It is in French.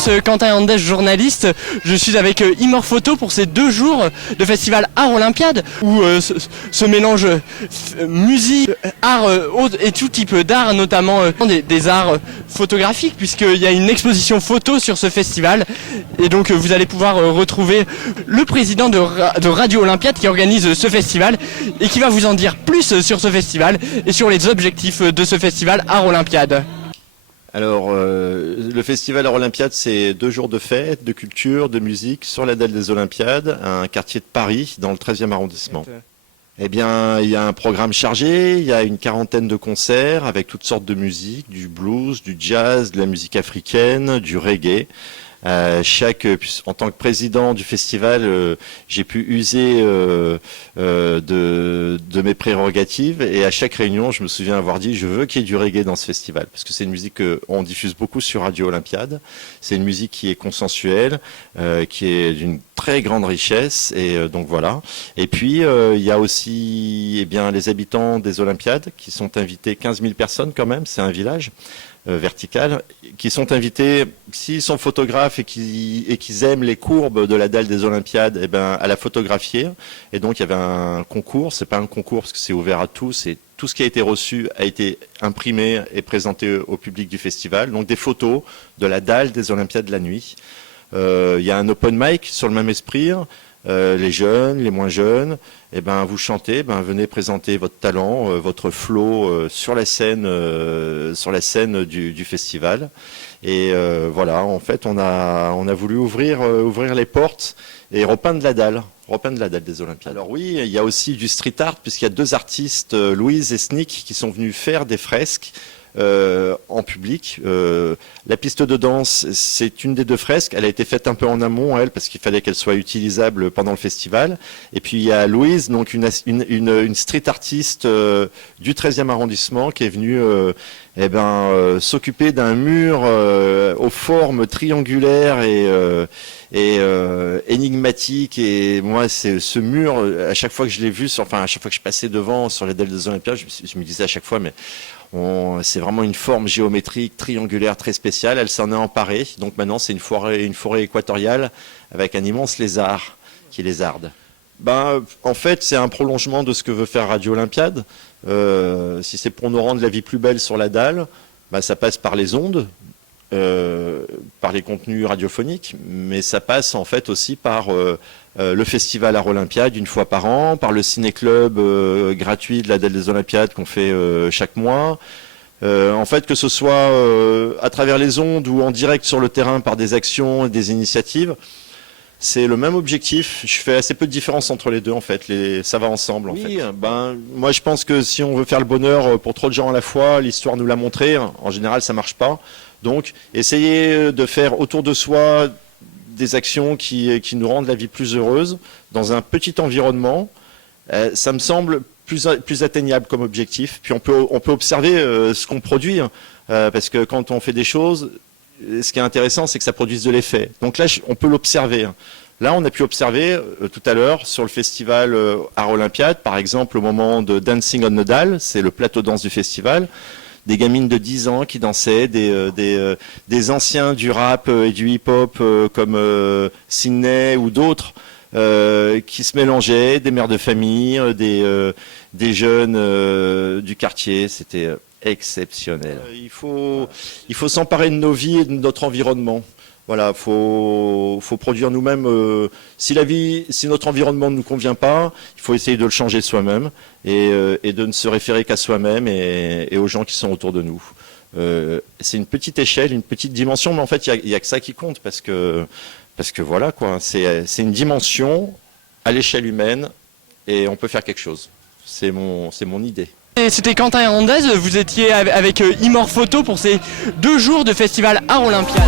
tous, Quentin Hernandez, journaliste. Je suis avec Imor Photo pour ces 2 jours de festival Art Olympiade où se mélangent musique, art et tout type d'art, notamment des arts photographiques, puisqu'il y a une exposition photo sur ce festival. Et donc vous allez pouvoir retrouver le président de Radio Olympiade qui organise ce festival et qui va vous en dire plus sur ce festival et sur les objectifs de ce festival Art Olympiade. Alors, le festival Art Olympiade, c'est 2 jours de fête, de culture, de musique sur la dalle des Olympiades, un quartier de Paris, dans le 13e arrondissement. Eh bien, il y a un programme chargé, il y a une 40aine de concerts avec toutes sortes de musique, du blues, du jazz, de la musique africaine, du reggae. En tant que président du festival, j'ai pu user de mes prérogatives, et à chaque réunion, je me souviens avoir dit je veux qu'il y ait du reggae dans ce festival, parce que c'est une musique qu'on diffuse beaucoup sur Radio Olympiade. C'est une musique qui est consensuelle, qui est d'une très grande richesse, et donc voilà. Et puis il y a aussi les habitants des Olympiades qui sont invités, 15 000 personnes quand même, c'est un village vertical, qui sont invités, s'ils sont photographes et qu'ils aiment les courbes de la dalle des Olympiades, à la photographier. Et donc il y avait un concours, c'est pas un concours parce que c'est ouvert à tous, et tout ce qui a été reçu a été imprimé et présenté au public du festival. Donc des photos de la dalle des Olympiades la nuit. Il y a un open mic sur le même esprit. Les jeunes, les moins jeunes, vous chantez, venez présenter votre talent, votre flow sur la scène du festival. Et voilà, en fait, on a voulu ouvrir les portes et repeindre la dalle des Olympiades. Alors oui, il y a aussi du street art, puisqu'il y a 2 artistes, Louise et Sneak, qui sont venus faire des fresques en public. La piste de danse, c'est une des 2 fresques. Elle a été faite un peu en amont, parce qu'il fallait qu'elle soit utilisable pendant le festival. Et puis il y a Louise, donc une street artiste du 13e arrondissement, qui est venue s'occuper d'un mur aux formes triangulaires et énigmatique. Et moi, c'est ce mur, à chaque fois que je l'ai vu, à chaque fois que je passais devant sur les dalles des Olympiades, je me disais à chaque fois, mais c'est vraiment une forme géométrique triangulaire très spéciale. Elle s'en est emparée. Donc maintenant, c'est une forêt équatoriale avec un immense lézard qui lézarde. En fait, c'est un prolongement de ce que veut faire Radio Olympiade. Si c'est pour nous rendre la vie plus belle sur la dalle, ça passe par les ondes, par les contenus radiophoniques, mais ça passe en fait aussi par le festival Art Olympiade 1 fois par an, par le ciné-club gratuit de la dalle des Olympiades qu'on fait chaque mois. En fait, que ce soit à travers les ondes ou en direct sur le terrain par des actions et des initiatives, c'est le même objectif. Je fais assez peu de différence entre les deux, en fait. Ça va ensemble, en fait. Moi, je pense que si on veut faire le bonheur pour trop de gens à la fois, l'histoire nous l'a montré. En général, ça marche pas. Donc, essayer de faire autour de soi des actions qui nous rendent la vie plus heureuse dans un petit environnement, ça me semble plus atteignable comme objectif. Puis on peut observer ce qu'on produit, parce que quand on fait des choses, ce qui est intéressant, c'est que ça produise de l'effet. Donc là, on peut l'observer. Là, on a pu observer tout à l'heure sur le festival Art Olympiade, par exemple au moment de Dancing on the Dal, c'est le plateau danse du festival, des gamines de 10 ans qui dansaient, des anciens du rap et du hip-hop comme Sydney ou d'autres qui se mélangeaient, des mères de famille, des jeunes du quartier. C'était exceptionnel. Il faut s'emparer de nos vies et de notre environnement. Voilà, faut produire nous-mêmes. Si notre environnement ne nous convient pas, il faut essayer de le changer soi-même et de ne se référer qu'à soi-même et aux gens qui sont autour de nous. C'est une petite échelle, une petite dimension, mais en fait, il y a que ça qui compte parce que voilà quoi. C'est une dimension à l'échelle humaine et on peut faire quelque chose. C'est mon idée. C'était Quentin Hernandez, vous étiez avec Imor Photo pour ces 2 jours de festival Art Olympiade.